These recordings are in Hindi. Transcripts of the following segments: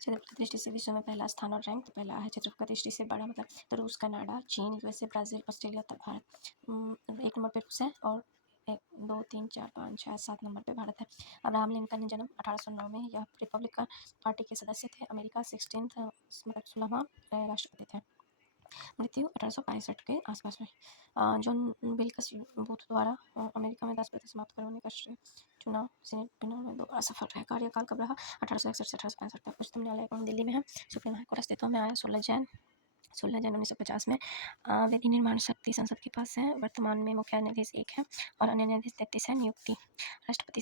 क्षेत्रफल की दृष्टि से विश्व में पहला स्थान और रैंक तो पहला है। क्षेत्रफल की दृष्टि से बड़ा मतलब तो रूस, कनाडा, चीन, यूएसए, ब्राज़ील, ऑस्ट्रेलिया, तब भारत। 1 नंबर पे रूस है और 1, 2, 3, 4, 5, 6, 7 नंबर पे भारत है। अब्राहम लिंकन ने जन्म 1809 में। यह रिपब्लिकन पार्टी के सदस्य थे। अमेरिका 16th मतलब 16वां राष्ट्रपति थे। मृत्यु 1865 के आसपास में। जॉन विल्कस बूथ द्वारा अमेरिका में 10% समाप्त करवाने का श्रेय चुनाव सीनेट चुनाव में 2 बार सफल रहे। कार्यकाल कब रहा? 1861 से 1865 तक। उच्चतम न्यायालय दिल्ली में है। सुप्रीम हाई कोर्ट अस्तित्व में आया 16 जन 1950 में। विधि निर्माण शक्ति संसद के पास है। वर्तमान में मुख्य न्यायाधीश 1 है और अन्य न्यायाधीश 33 है। नियुक्ति राष्ट्रपति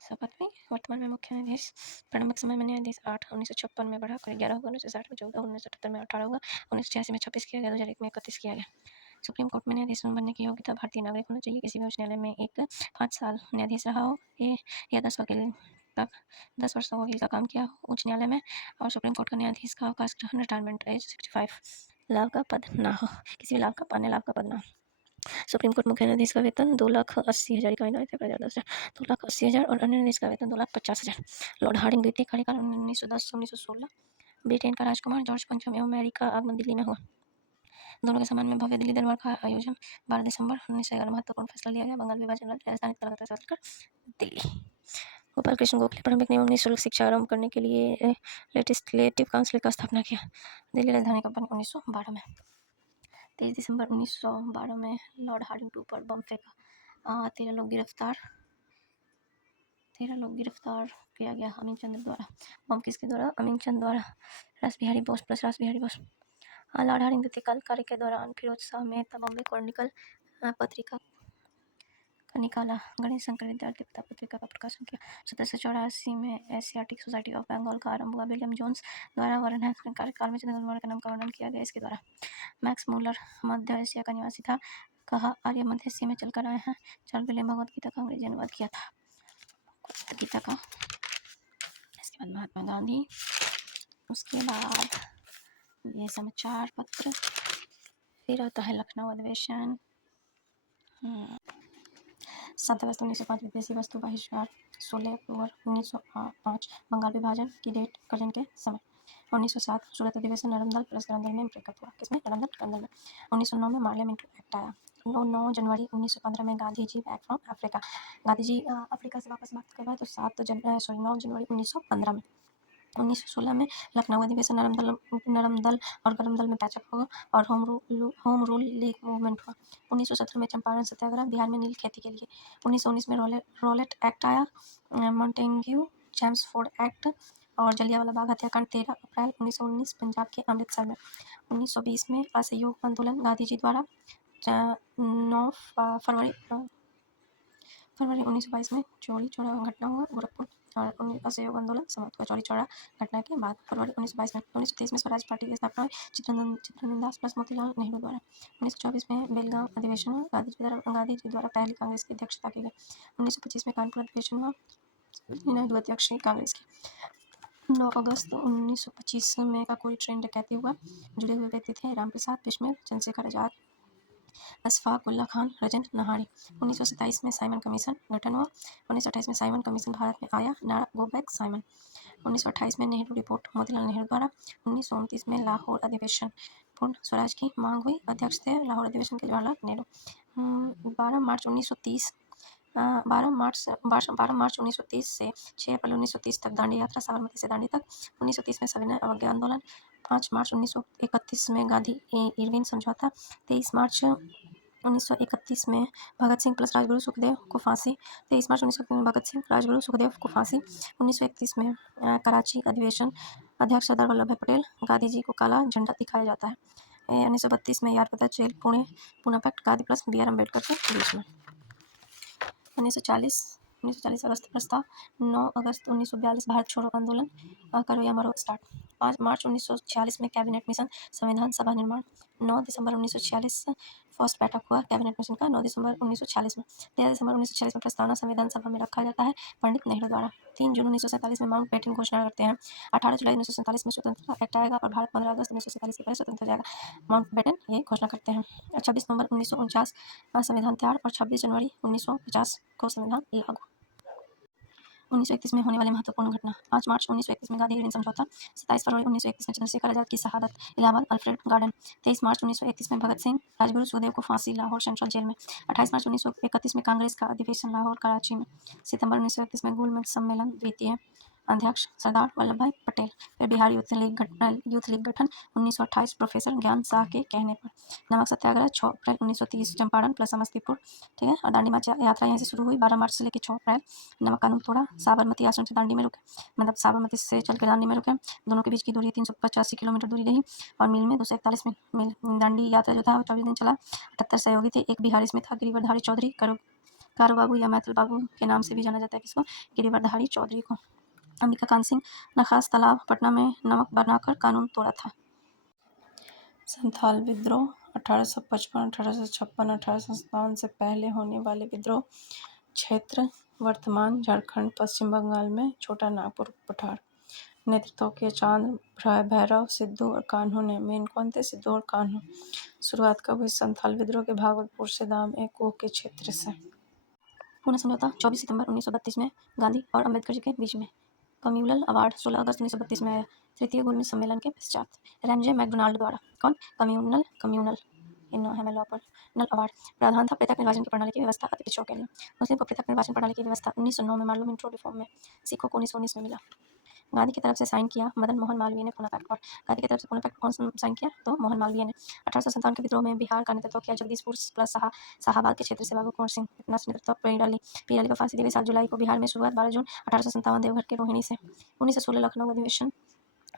शपथ में वर्तमान में मुख्य न्यायाधीश। प्रारंभिक समय में न्यायाधीश 8 1956 में बढ़ाकर 11 होगा। 1960 में 14, 1978 में 18 होगा। 1986 में 26 किया गया। 2001 में 31 किया गया। सुप्रीम कोर्ट में न्यायाधीश बनने की योग्यता भारतीय नागरिक होना चाहिए। किसी भी उच्च न्यायालय में एक 5 साल न्यायाधीश रहा हो या 10 वर्ष तक वकील का काम किया हो उच्च न्यायालय में। और सुप्रीम कोर्ट का न्यायाधीश का अवकाश ग्रहण रिटायरमेंट एज 65 लाभ का पद ना हो। किसी भी लाभ का पद ना हो। सुप्रीम कोर्ट मुख्य न्यायाधीश का वेतन 2,80,000 का 2,80,000 और अन्य न्यायाधीश का वेतन 2,50,000। लॉर्ड हार्डिंग द्वितीय कार्यकाल 1910 से 1916। ब्रिटेन का राजकुमार जॉर्ज पंचम एवं मैरी का आगमन दिल्ली में हुआ। दोनों के सम्मान में भव्य दिल्ली दरबार का आयोजन 12 दिसंबर 1911। महत्वपूर्ण फैसला लिया गया। बंगाल विभाजन राजधानी कलकत्ता से दिल्ली। गोपाल कृष्ण गोखले प्रारंभिक नियम निःशुल्क शिक्षा आरंभ करने के लिए लेजिस्लेटिव काउंसिल का स्थापना किया। दिल्ली राजधानी कंपनी 1912 में। 23 दिसंबर 1912 में लॉर्ड हार्डिंग 2 पर बम फेंका। 13 लोग गिरफ्तार किया गया अमीन चंद द्वारा। बम किसके द्वारा? अमीन चंद द्वारा। रास बिहारी बोस प्लस रास बिहारी बोस। लॉर्ड हार्डिंग द्वितीय कार्य के दौरान फिरोज शाह मेहता बॉम्बे क्रॉनिकल पत्रिका का निकाला। गणेश शंकर विद्यार्थी पिता पत्रिका का प्रकाशन किया। 1784 में एशियाटिक सोसाइटी ऑफ बंगाल का आरंभ हुआ। विलियम जोन्स द्वारा वर्णन कार्यकाल में चंद्रगुप्त मौर्य के नाम का वर्णन किया गया इसके द्वारा। मैक्स मूलर मध्य एशिया का निवासी था। कहा आर्य मध्य एशिया में चलकर आए हैं। चार्ल्स विलियम भगवत गीता का अंग्रेजी अनुवाद किया था। गीता का। इसके बाद महात्मा गांधी। उसके बाद ये समाचार पत्र। फिर आता है लखनऊ अधिवेशन। 7 अगस्त 1905 विदेशी वस्तु बहिष्कार। 16 अक्टूबर 1905 बंगाल विभाजन की डेट कर्जन के समय। 1907 सूरत अधिवेशन नरमदल प्लस गरमदल में ब्रेकअप हुआ। किसमें? नरमदल में। 1909 में मार्ले मिंटो एक्ट आया। 9 जनवरी 1915 में Gandhi ji back from Africa. Gandhi ji Africa से वापस बात कर रहे हैं तो 9 जनवरी 1915 में। 1916 में लखनऊ अधिवेशन नरमदल और गरमदल में पैचअप हुआ और होम रूल लीग मूवमेंट हुआ। 1917 में चंपारण सत्याग्रह बिहार में नील खेती के लिए। 1919 में रॉलेट एक्ट आया। मॉन्टेग्यू चैम्सफोर्ड एक्ट और जलियांवाला बाग हत्याकांड 13 अप्रैल 1919 पंजाब के अमृतसर में। 1920 में असहयोग आंदोलन गांधी जी द्वारा। 9 फरवरी 1922 में चौरी चौरा घटना हुआ गोरखपुर और असहयोग आंदोलन समाप्त हुआ चौरी चौरा घटना के बाद फरवरी 1922 में। 1923 में स्वराज पार्टी की स्थापना हुई चित्तरंजन दास प्लस मोतीलाल नेहरू द्वारा। 1924 में बेलगाम अधिवेशन हुआ। गांधी जी द्वारा पहली कांग्रेस की अध्यक्षता की गई। 1925 में कानपुर अधिवेशन हुआ। नेहरू अध्यक्ष कांग्रेस की। 9 अगस्त 1925 में का कोई ट्रेन डकैती हुआ। जुड़े हुए व्यक्ति थे रामप्रसाद बिस्मिल, चंद्रशेखर आजाद, अशफाक उल्ला खान, रजत नहारी। 1927 में साइमन कमीशन गठन हुआ। 1928 में साइमन कमीशन भारत में आया। नारा गो बैक साइमन। 1928 में नेहरू रिपोर्ट मोतीलाल नेहरू द्वारा। 1929 में लाहौर अधिवेशन पूर्ण स्वराज की मांग हुई। अध्यक्ष थे लाहौर अधिवेशन के जवाहरलाल नेहरू। 12 मार्च 1930 से 6 अप्रैल 1930 तक दांडी यात्रा साबरमती से दांडी तक। 1930 में सविनय अवज्ञा आंदोलन। 5 मार्च 1931 में गांधी इरविन समझौता। 23 मार्च 1931 में भगत सिंह प्लस राजगुरु सुखदेव को फांसी। 23 मार्च 1931 में भगत सिंह राजगुरु सुखदेव को फांसी। 1931 में कराची अधिवेशन। अध्यक्ष सरदार वल्लभ भाई पटेल। गांधी जी को काला झंडा दिखाया जाता है। 1932 में Yerwada jail Pune pact Gandhi plus BR Ambedkar के बीच में। 1940 अगस्त प्रस्ताव। 9 अगस्त 1942 भारत छोड़ो आंदोलन। करो या मरो स्टार्ट। 5 मार्च 1946 में कैबिनेट मिशन संविधान सभा निर्माण। 9 दिसंबर 1946 फर्स्ट बैठक हुआ कैबिनेट मिशन का। 9 दिसंबर 1946 में। 13 दिसंबर 1946 में प्रस्तावना संविधान सभा में रखा जाता है पंडित नेहरू द्वारा। 3 जून 1947 में माउंटबेटन घोषणा करते हैं। 18 जुलाई 1947 में स्वतंत्रता एक्ट आएगा और भारत 15 अगस्त 1947 के पहले स्वतंत्र हो जाएगा। माउंटबेटन ये घोषणा करते हैं। 26 नवंबर 1949 संविधान तैयार और 26 जनवरी 1950 को संविधान लागू। 1931 में होने वाले महत्वपूर्ण घटना। 5 मार्च 1931 में गांधी हिंद समझौता। 27 फरवरी 1931 में चंद्रशेखर आजाद की शहादत, इलाहाबाद अल्फ्रेड गार्डन। 23 मार्च 1931 में भगत सिंह, राजगुरु सुखदेव को फांसी, लाहौर सेंट्रल जेल में। 28 मार्च 1931 में कांग्रेस का अधिवेशन, लाहौर कराची में। सितंबर 1931 में गोलमेज सम्मेलन, द्वितीय अध्यक्ष सरदार वल्लभ भाई पटेल। फिर बिहार यूथ लीग गठन 1928 प्रोफेसर ज्ञान शाह के कहने पर। नमक सत्याग्रह 6 अप्रैल 1930 चंपारण प्लस समस्तीपुर, ठीक है। और दांडी मार्च यात्रा यहाँ से शुरू हुई 12 मार्च से लेकर 6 अप्रैल। नमक कानून तोड़ा, साबरमती आश्रम से दांडी में रुके, मतलब साबरमती से चल के दांडी में रुके। दोनों के बीच की दूरी 385 किलोमीटर दूरी रही। और मील में 241 मील। दांडी यात्रा जो था 24 दिन चला। 78 सहयोगी थे। एक बिहारी इसमें था, गिरिवरधारी चौधरी, कारू बाबू या मैथिल बाबू के नाम से भी जाना जाता है किसको, गिरिवरधारी चौधरी को। अंबिका कांत सिंह नखास तालाब पटना में नमक बनाकर कानून तोड़ा था। संथाल विद्रोह 1855, 1856, 1857 से पहले होने वाले विद्रोह। क्षेत्र वर्तमान झारखंड, पश्चिम बंगाल में छोटा नागपुर पठार। नेतृत्व के चांद, भैरव, सिद्धू और कान्हू ने। मेन कौन थे? सिद्धू और कान्हू। शुरुआत कब हुई संथाल विद्रोह के? भागलपुर से, दाम ए कोह के क्षेत्र से। पूर्ण समझौता 24 सितंबर 1932 में गांधी और अम्बेडकर जी के बीच में। कम्युनल अवार्ड 16 अगस्त 1932 में आया, तृतीय गोलमेज सम्मेलन के पश्चात। रैमजे मैकडोनाल्ड द्वारा। कौन? कम्युनल नल अवार्ड। प्रावधान था पृथक निर्वाचन की प्रणाली की व्यवस्था अति पिछड़ों के लिए। मुस्लिम को पृथक निर्वाचन प्रणाली की व्यवस्था 1909 में मालूम इंट्रो रिफॉर्म में। सिखों को 1919 में मिला। गांधी की तरफ से साइन किया मदन मोहन मालवीय ने पूना पैक्ट। और गांधी की तरफ से पूना पैक्ट कौन साइन किया? तो मोहन मालवीय ने। 1857 के विद्रोह में बिहार का नेतृत्व किया जगदीशपुर प्लस शाहाबाद के क्षेत्र से बाबू कुंवर सिंह। इतना नेतृत्व पीर अली को फांसी दी गई 7 जुलाई को। बिहार में शुरुआत 12 जून 1857 देवघर के रोहिणी से। 1916 लखनऊ अधिवेशन।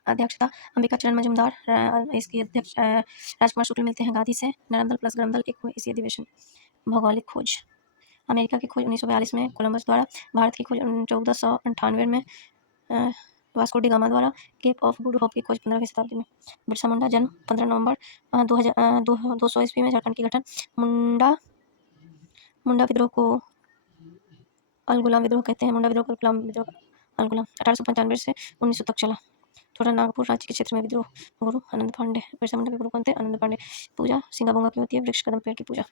अध्यक्षता अंबिका चरण मजूमदार। इसकी अध्यक्ष राजकुमार शुक्ल मिलते हैं गांधी से। नरम दल प्लस गरम दल एक हुए इसी अधिवेशन। भौगोलिक खोज। अमेरिका की खोज 1942 में कोलंबस द्वारा। भारत की खोज 1498 में वास्को डी गामा द्वारा। केप ऑफ गुड होप की खोज 15वीं शताब्दी में। बिरसा मुंडा जन्म 15 नवंबर 200 ईस्वी में। झारखंड की गठन। मुंडा विद्रोह को अलगुलाम विद्रोह कहते हैं। मुंडा विद्रोह को अलगुलाम 1895 से 1900 तक चला। छोटा नागपुर राज्य के क्षेत्र में विद्रोह। गुरु आनंद पांडे। बिरसा मुंडा के गुरु कौन थे? आनंद पांडे। पूजा सिंगाबोंगा की होती है, वृक्ष कदम पेड़ की पूजा।